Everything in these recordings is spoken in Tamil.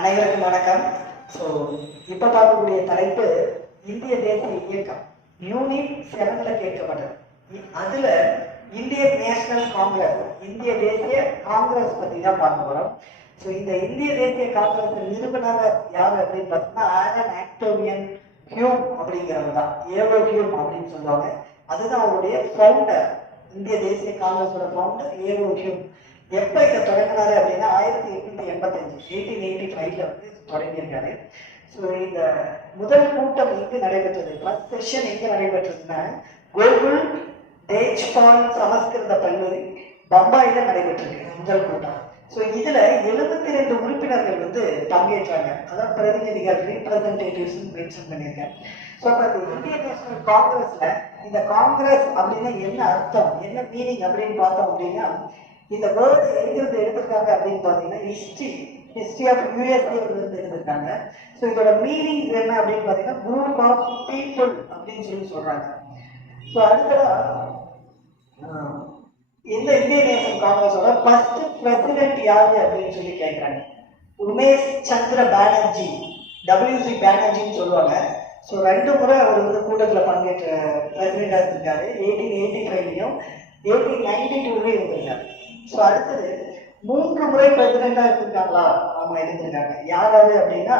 அனைவருக்கும் வணக்கம். ஸோ இப்போ பார்க்கக்கூடிய தலைப்பு இந்திய தேசிய இயக்கம் யூனிட் 7ல் கேட்கப்பட்டது. அதில் இந்தியன் நேஷனல் காங்கிரஸ், இந்திய தேசிய காங்கிரஸ் பற்றி தான் பார்க்க போகிறோம். ஸோ இந்த இந்திய தேசிய காங்கிரஸ் நிறுவனர் யார் அப்படின்னு பார்த்தீங்கன்னா ஆலன் ஆக்டோவியன் ஹியூம் அப்படிங்கிறவர் தான். ஏவோ ஹியூம் அப்படின்னு சொல்லுவாங்க. அதுதான் அவருடைய ஃபவுண்டர். இந்திய தேசிய காங்கிரஸோட ஃபவுண்டர் ஏவோ ஹியூம். எப்போ இதை தொடங்கினாரு அப்படின்னா 1885 1885 வந்து தொடங்கியிருக்காரு. ஸோ இந்த முதல் கூட்டம் எங்கு நடைபெற்றது, ஃபர்ஸ்ட் செஷன் எங்கே நடைபெற்றதுன்னா கோகுல் தேஜ்பால் சமஸ்கிருத கல்லூரி பம்பாயில் நடைபெற்றிருக்கு முதல் கூட்டம். ஸோ இதில் 72 உறுப்பினர்கள் வந்து பங்கேற்றாங்க. அதான் பிரதிநிதிகள், ரீப்ரசன்டேட்டிவ்ஸ் மென்ஷன் பண்ணியிருக்கேன். ஸோ அப்போ இந்த இந்தியன் நேஷனல் காங்கிரஸில் இந்த காங்கிரஸ் அப்படின்னா என்ன அர்த்தம், என்ன மீனிங் அப்படின்னு பார்த்தோம் அப்படின்னா, இந்த வேர்டு எங்கிருந்து எடுத்திருக்காங்க அப்படின்னு பார்த்தீங்கன்னா ஹிஸ்ட்ரி ஆஃப் யூஎஸ்ஏ இருந்து எடுத்திருக்காங்க. ஸோ இதோட மீனிங் என்ன அப்படின்னு பார்த்தீங்கன்னா குரூப் ஆஃப் பீப்புள் அப்படின்னு சொல்லி சொல்றாங்க. ஸோ அடுத்ததா இந்த இந்தியன் நேஷனல் காங்கிரஸோட ஃபர்ஸ்ட் பிரசிடென்ட் யாரு அப்படின்னு சொல்லி கேட்குறாங்க. உமேஷ் சந்திர பானர்ஜி, WC பானர்ஜின்னு சொல்லுவாங்க. ஸோ 2 முறை அவர் வந்து கூட்டத்தில் பங்கேற்ற பிரசிடெண்டாக இருந்திருக்காரு. 1885லையும் 1892லையும் இருந்திருக்காரு. ஸோ அடுத்தது 3 முறை பிரசிடெண்டா இருந்திருக்காங்களா? ஆமா, இருந்திருக்காங்க. யாராவது அப்படின்னா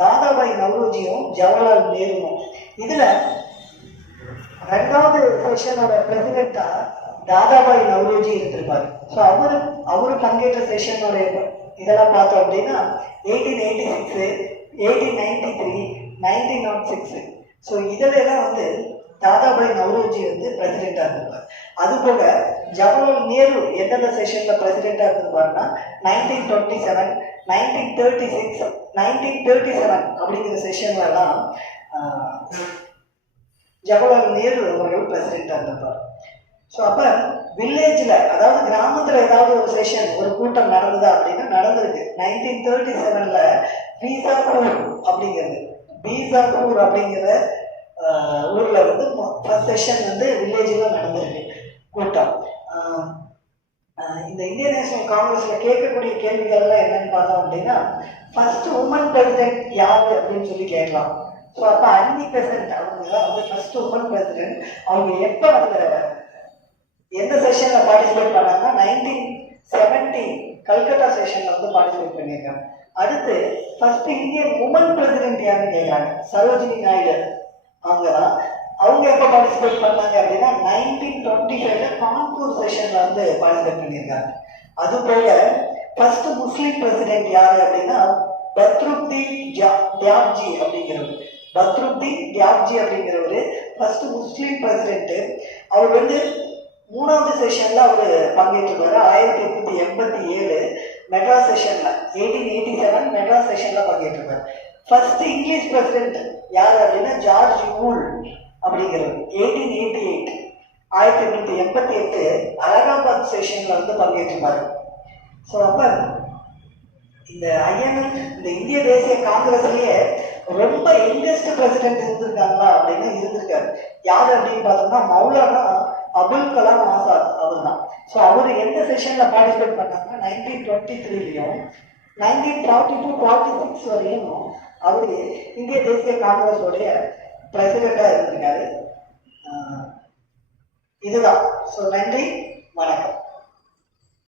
தாதாபாய் நவ்ரோஜியும் ஜவஹர்லால் நேருவும். இதுல 2வது செஷனோட பிரசிடெண்டா தாதாபாய் நவ்ரோஜி இருந்திருப்பாரு. ஸோ அவரு பங்கேற்ற செஷனோட இதெல்லாம் பார்த்தோம் அப்படின்னா 1886, 1893, 1906. ஸோ இதுல எல்லாம் வந்து தாதாபாய் நவ்ரோஜி வந்து பிரசிடெண்டா இருந்திருப்பார். அது போக ஜவஹர்லால் நேரு எந்தெந்த செஷன்ல பிரசிடெண்டா இருந்திருப்பாருன்னா 1927, 1936, 1937 அப்படிங்கிற செஷன்ல எல்லாம் ஜவஹர்லால் நேரு அவர்கள் பிரசிடெண்டா இருந்திருப்பார். ஸோ அப்ப வில்லேஜ்ல, அதாவது கிராமத்துல ஏதாவது ஒரு செஷன், ஒரு கூட்டம் நடந்ததா அப்படின்னா நடந்திருக்கு. 1937ல பீசாப்பூர் அப்படிங்கிற ஊர்ல வந்து ஃபர்ஸ்ட் செஷன் வந்து வில்லேஜ்ல நடந்திருக்கு கூட்டம். இந்த இந்தியன் நேஷனல் காங்கிரஸ்ல கேட்கக்கூடிய கேள்விகள்லாம் என்னன்னு பார்த்தோம் அப்படின்னா, ஃபர்ஸ்ட் உமன் பிரசிடென்ட் யாரு அப்படின்னு சொல்லி கேட்கலாம். ஸோ அப்போ அன்னி பெசன்ட் அவங்க தான் வந்து ஃபர்ஸ்ட் உமன் பிரசிடென்ட். அவங்க எப்போ அந்த எந்த செஷன்ல பார்ட்டிசிபேட் பண்ணாங்கன்னா 1970 கல்கத்தா செஷன்ல வந்து பார்ட்டிசிபேட் பண்ணியிருக்காங்க. அடுத்து ஃபர்ஸ்ட் இந்தியன் உமன் பிரசிடென்ட் யாருன்னு கேட்குறாங்க. சரோஜினி நாயுடு அவங்க தான். அவங்க எப்போ பார்ட்டிசிபேட் பண்ணாங்க அப்படின்னா 1925 கான்பூர் செஷன்ல வந்து பார்ட்டிசிபேட் பண்ணியிருக்காங்க. அது போல ஃபர்ஸ்ட் முஸ்லீம் பிரசிடென்ட் யாரு அப்படின்னா பத்ருத்தீன் தியாப்ஜி அப்படிங்கிறவரு ஃபர்ஸ்ட் முஸ்லீம் பிரசிடென்ட். அவர் வந்து 3வது செஷன்ல அவர் பங்கேற்றிருக்காரு. 1887 மெட்ராஸ் செஷன்ல 1887 மெட்ராஸ் செஷன்ல பங்கேற்றிருக்காரு. ஃபர்ஸ்ட் இங்கிலீஷ் பிரசிடென்ட் யார் அப்படின்னா ஜார்ஜ் ஊல் அப்படிங்கிறவர் 1888 அலகாபாத் செஷன்ல வந்து பங்கேற்றிருப்பாரு. ஸோ அப்ப இந்த இந்த இந்திய தேசிய காங்கிரஸ்லயே ரொம்ப யங்கஸ்ட் பிரசிடென்ட் இருந்திருக்காங்களா அப்படின்னா இருந்திருக்காரு. யாரு அப்படின்னு பார்த்தோம்னா மௌலானா அபுல் கலாம் ஆசாத் அவர் தான். ஸோ அவர் எந்த செஷன்ல பார்ட்டிசிபேட் பண்ணாங்கன்னா 1923லையும் 1942-46 வரையும் அவரு இந்திய தேசிய காங்கிரஸோடைய பிரசிடெண்டா இருந்திருக்காரு. இதுதான். ஸோ நன்றி, வணக்கம்.